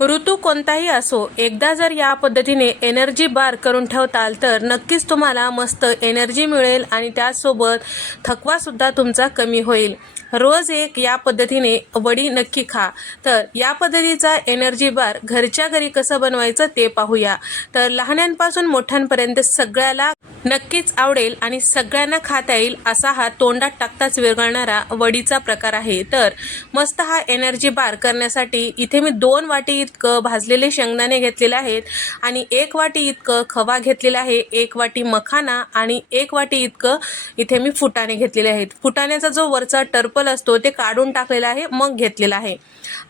ऋतू कोणताही असो, एकदा जर या पद्धतीने एनर्जी बार करून ठेवताल तर नक्कीच तुम्हाला मस्त एनर्जी मिळेल आणि त्याचसोबत थकवासुद्धा तुमचा कमी होईल. रोज एक या पद्धतीने वडी नक्की खा. तर या पद्धतीचा एनर्जी बार घरच्या घरी कसं बनवायचं ते पाहूया. तर लहानांपासून मोठ्यांपर्यंत सगळ्याला नक्कीच आवडेल आणि सगळ्यांना खाता येईल असा हा तोंडात टाकताच विरघळणारा वडीचा प्रकार आहे. तर मस्त हा एनर्जी बार करण्यासाठी इथे मी 2 वाटी इतकं भाजलेले शेंगदाणे घेतलेले आहेत आणि 1 वाटी इतकं खवा घेतलेला आहे, 1 वाटी मखाना आणि 1 वाटी इतकं इथे मी फुटाणे घेतलेले आहेत. फुटाण्याचा जो वरचा टर्पल असतो ते काढून टाकलेला आहे, मग घेतलेला आहे.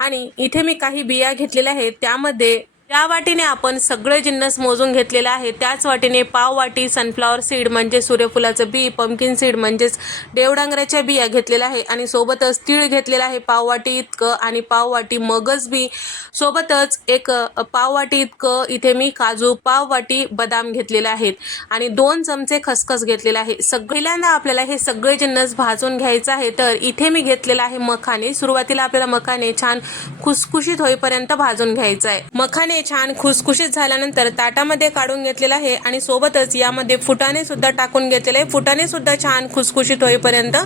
आणि इथे मी काही बिया घेतलेल्या आहेत. त्यामध्ये ज्या वाटीने आपण सगळे जिन्नस मोजून घेतलेले आहे त्याच वाटीने पाव वाटी सनफ्लॉवर सीड म्हणजे सूर्यफुलाचं बी, पंपकिन सीड म्हणजेच देवडांगराच्या बिया घेतलेल्या आहे आणि सोबतच तीळ घेतलेला आहे पाव वाटी इतकं आणि पाव वाटी मगज बी, सोबतच एक पाव वाटी इतकं इथे मी काजू, पाव वाटी बदाम घेतलेले आहेत आणि 2 चमचे खसखस घेतलेला आहे. पहिल्यांदा आपल्याला हे सगळे जिन्नस भाजून घ्यायचं आहे. तर इथे मी घेतलेला आहे मखाने. सुरुवातीला आपल्याला मखाने छान खुसखुशीत होईपर्यंत भाजून घ्यायचं आहे. मखाने छान खुसखुशीत झाल्यानंतर ताटामध्ये काढून घेतलेला आहे आणि सोबतच यामध्ये फुटाणे सुद्धा टाकून घेतलेले आहे. फुटाणे सुद्धा छान खुसखुशीत होईपर्यंत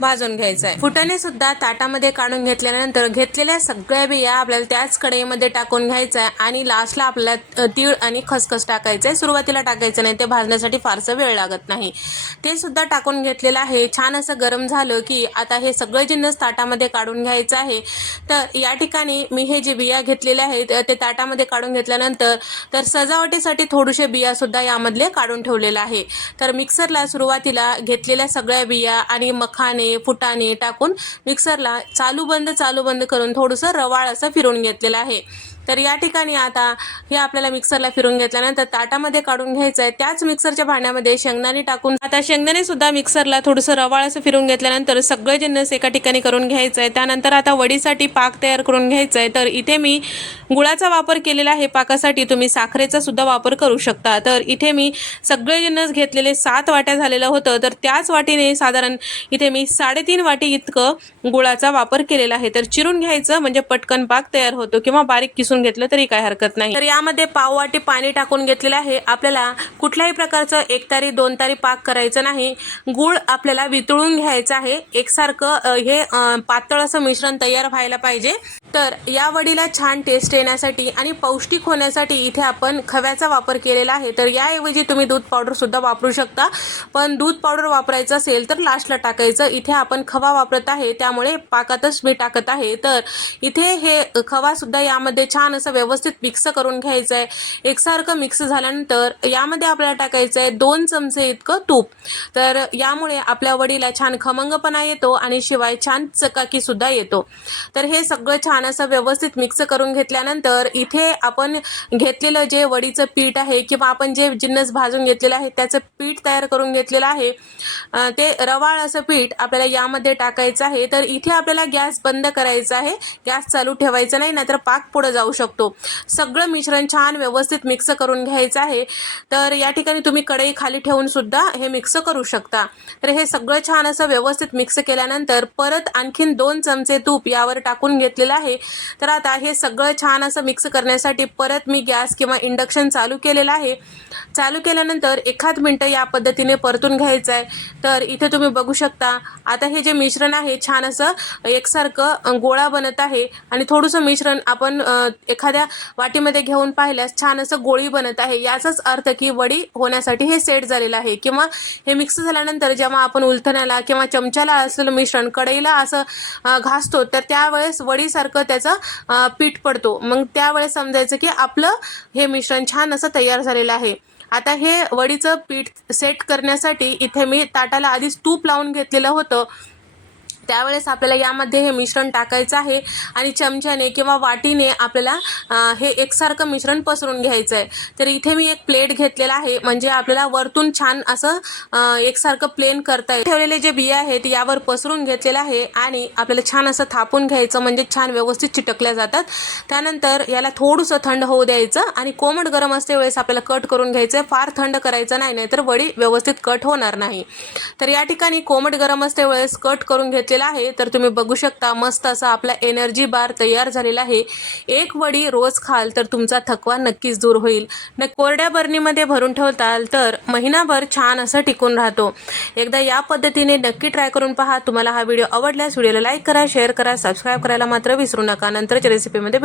भाजून घ्यायचं आहे. फुटाणे सुद्धा ताटामध्ये काढून घेतल्यानंतर घेतलेल्या सगळ्या बिया आपल्याला त्याच कढईमध्ये टाकून घ्यायचं आहे आणि लास्टला आपल्याला तीळ आणि खसखस टाकायचं आहे. सुरुवातीला टाकायचं नाही, ते भाजण्यासाठी फारसा वेळ लागत नाही. ते सुद्धा टाकून घेतलेलं आहे. छान असं गरम झालं की आता हे सगळे जिन्नस ताटामध्ये काढून घ्यायचं आहे. तर या ठिकाणी मी हे जे बिया घेतलेले आहेत ते ताटामध्ये काढून घेतल्यानंतर तर सजावटीसाठी थोडेसे बिया सुद्धा यामधले काढून ठेवलेले आहे. तर मिक्सरला सुरुवातीला घेतलेल्या सगळ्या बिया आणि मखाने, फुटाणे टाकून मिक्सरला चालू बंद करून थोडंसं रवाळ असं फिरवून घेतलेलं आहे. तर या ठिकाणी आता हे आपल्याला मिक्सरला फिरून घेतल्यानंतर ताटामध्ये काढून घ्यायचं आहे. त्याच मिक्सरच्या भांड्यामध्ये शेंगदाणे टाकून आता शेंगदाणे सुद्धा मिक्सरला थोडंसं रवाळ असं फिरून घेतल्यानंतर सगळे जिन्नस एका ठिकाणी करून घ्यायचं आहे. त्यानंतर आता वडीसाठी पाक तयार करून घ्यायचा आहे. तर इथे मी गुळाचा वापर केलेला आहे पाकासाठी, तुम्ही साखरेचा सुद्धा वापर करू शकता. तर इथे मी सगळे जिन्नस घेतलेले 7 वाट्या झालेलं होतं. तर त्याच वाटीने साधारण इथे मी 3.5 वाटी इतकं गुळाचा वापर केलेला आहे. तर चिरून घ्यायचं म्हणजे पटकन पाक तयार होतो किंवा बारीक किसून घेतलं तरी काय हरकत नाही. तर यामध्ये पाव वाटी पाणी टाकून घेतलेलं आहे. आपल्याला कुठल्याही प्रकारचं 1 तारी 2 तारी पाक करायचं नाही. गुळ आपल्याला वितळून घ्यायचं आहे. एकसारखं हे पातळ असं मिश्रण तयार व्हायला पाहिजे. तर या वडीला छान टेस्ट येण्यासाठी आणि पौष्टिक होण्यासाठी इथे आपण खव्याचा वापर केलेला आहे. तर याऐवजी तुम्ही दूध पावडर सुद्धा वापरू शकता, पण दूध पावडर वापरायचं असेल तर लास्टला टाकायचं. इथे आपण खवा वापरत आहे त्यामुळे पाकातच मी टाकत आहे. तर इथे हे खवा सुद्धा यामध्ये छान असं व्यवस्थित मिक्स करून घ्यायचं आहे. एकसारखं मिक्स झाल्यानंतर यामध्ये आपल्याला टाकायचं आहे 2 चमचे इतकं तूप. तर यामुळे आपल्या वडीला छान खमंगपणा येतो आणि शिवाय छान चकाकी सुद्धा येतो. तर हे सगळं छान असं व्यवस्थित मिक्स करून घेतल्यानंतर इथे आपण घेतलेलं जे वडीचं पीठ आहे किंवा आपण जे जिन्नस भाजून घेतलेलं आहे त्याचं पीठ तयार करून घेतलेलं आहे, ते रवाळ असं पीठ आपल्याला यामध्ये टाकायचं आहे. तर इथे आपल्याला गॅस बंद करायचा आहे, गॅस चालू ठेवायचा नाही, नाहीतर पाक पुढे जाऊ शकतो. सगळं मिश्रण छान व्यवस्थित मिक्स करून घ्यायचं आहे. तर या ठिकाणी तुम्ही कढई खाली ठेवून सुद्धा हे मिक्स करू शकता. तर हे सगळं छान असं व्यवस्थित मिक्स केल्यानंतर परत आणखीन 2 चमचे तूप यावर टाकून घेतलेलं आहे. तर आता हे सगळं छान असं मिक्स करण्यासाठी परत मी गॅस किंवा इंडक्शन चालू केलेलं आहे. चालू केल्यानंतर 1 मिनिट या पद्धतीने परतून घ्यायचं आहे. तर इथे तुम्ही बघू शकता आता हे जे मिश्रण आहे छान असं एकसारखं गोळा बनत आहे आणि थोडंसं मिश्रण आपण एखाद्या वाटीमध्ये घेऊन पाहिल्यास छान असं गोळी बनत आहे. याचाच अर्थ की वडी होण्यासाठी हे सेट झालेलं आहे. किंवा हे मिक्स झाल्यानंतर जेव्हा आपण उलथण्याला किंवा चमच्याला असलेलं मिश्रण कढईला असं घासतो तर त्यावेळेस वडीसारखं त्याचं पीठ पडतो. मग त्यावेळेस समजायचं की आपलं हे मिश्रण छान असं तयार झालेलं आहे. आता हे वडीचं पीठ सेट करण्यासाठी इथे मी ताटाला आधीच तूप लावून घेतलेलं होतं. त्यावेळेस आपल्याला यामध्ये हे मिश्रण टाकायचं आहे आणि चमच्याने किंवा वाटीने आपल्याला हे एकसारखं मिश्रण पसरून घ्यायचं आहे. तर इथे मी एक प्लेट घेतलेला आहे म्हणजे आपल्याला वरतून छान असं एकसारखं प्लेन करता येईल. ठेवलेले जे बिया आहेत यावर पसरून घेतलेलं आहे आणि आपल्याला छान असं थापून घ्यायचं म्हणजे छान व्यवस्थित चिटकल्या जातात. त्यानंतर याला थोडंसं थंड होऊ द्यायचं आणि कोमट गरम असते वेळेस आपल्याला कट करून घ्यायचं. फार थंड करायचं नाही, नाहीतर वडी व्यवस्थित कट होणार नाही. तर या ठिकाणी कोमट गरम असते वेळेस कट करून घेतलेलं केलेला आहे तर तुम्ही बघू शकता मस्त असा आपला एनर्जी बार तयार झालेला आहे. एक वडी रोज खाल तर तुमचा थकवा नक्कीच दूर होईल. कोरड्या बरणीमध्ये भरून ठेवताल तर महिनाभर छान असं टिकून राहतो. एकदा या पद्धतीने नक्की ट्राय करून पहा. तुम्हाला हा व्हिडिओ आवडल्यास व्हिडिओला लाईक करा, शेअर करा, सबस्क्राईब करायला मात्र विसरू नका. नंतरच्या रेसिपीमध्ये